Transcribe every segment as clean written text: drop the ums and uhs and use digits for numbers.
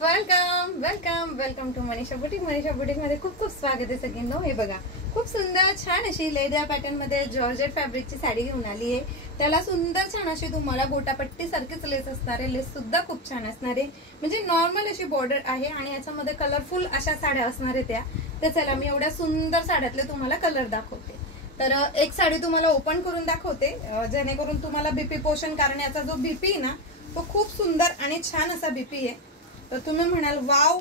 Welcome welcome welcome to Manisha boutique. Manisha boutique मध्ये खूप खूप स्वागत आहे सगळ्यांना। हे बघा खूप सुंदर छान अशी लेदर पॅटर्न मध्ये जॉर्जेट फॅब्रिकची साडी घेऊन आली आहे। त्याला सुंदर छान अशी तुम्हाला गोटापट्टी सारखीच लेस असणार आहे। लेस सुद्धा खूप छान असणार आहे, म्हणजे नॉर्मल अशी बॉर्डर आहे आणि याच्यामध्ये कलरफुल अशा साड्या असणार आहे त्या। तर चला मी एवढ्या सुंदर साड्यातले तुम्हाला कलर दाखवते। तर एक साडी तुम्हाला ओपन करून दाखवते जेणेकरून तुम्हाला बीपी पोर्शन, कारण याचा जो बीपी ना तो खूप सुंदर आणि छान असा बीपी आहे। तर तुम्ही म्हणाल वाव,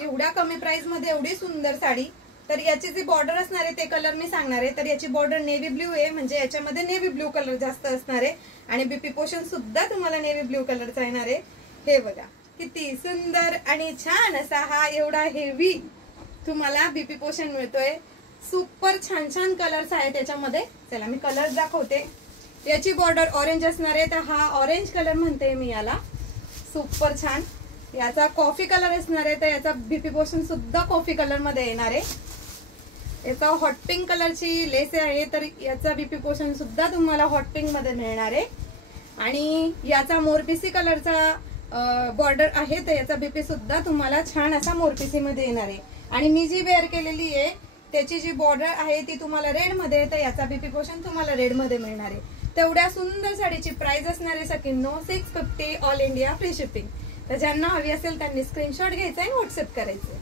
एवढ्या कमी प्राइस मध्ये एवढी सुंदर साडी। तर याची जी बॉर्डर असणार आहे ते कलर मी सांगणार आहे। तर याची बॉर्डर नेव्ही ब्ल्यू आहे, म्हणजे याच्यामध्ये नेव्ही ब्ल्यू कलर जास्त असणार आहे आणि बीपी पोर्शन सुद्धा तुम्हाला नेव्ही ब्ल्यू कलरचा येणार आहे। हे बघा किती सुंदर आणि छान असा हा एवढा हेवी तुम्हाला बीपी पोर्शन मिळतोय। सुपर छान छान कलर्स आहेत याच्यामध्ये। चला मी कलर दाखवते। याची बॉर्डर ऑरेंज असणार आहे, तर हा ऑरेंज कलर म्हणते मी याला। सुपर छान याचा कॉफी कलर असणार आहे, तर याचा बीपी पोर्शन सुद्धा कॉफी कलर मध्ये येणार आहे। याचा हॉट पिंक कलरची लेस आहे, तर याचा बीपी पोर्शन सुद्धा तुम्हाला हॉट पिंक मध्ये मिळणार आहे। आणि याचा मोरपिसी कलरचा बॉर्डर आहे, तर याचा बीपी सुद्धा तुम्हाला छान असा मोरपिसी मध्ये येणार आहे। आणि मी जी वेअर केलेली आहे त्याची जी बॉर्डर आहे ती तुम्हाला रेड मध्ये, तर याचा बीपी पोर्शन तुम्हाला रेड मध्ये मिळणार आहे। तेवढ्या सुंदर साडीची प्राइस असणार आहे सकिनो 650 ऑल इंडिया फ्री शिपिंग। तर ज्यांना हवी असेल त्यांनी स्क्रीनशॉट घ्यायचा आणि व्हॉट्सअप करायचं।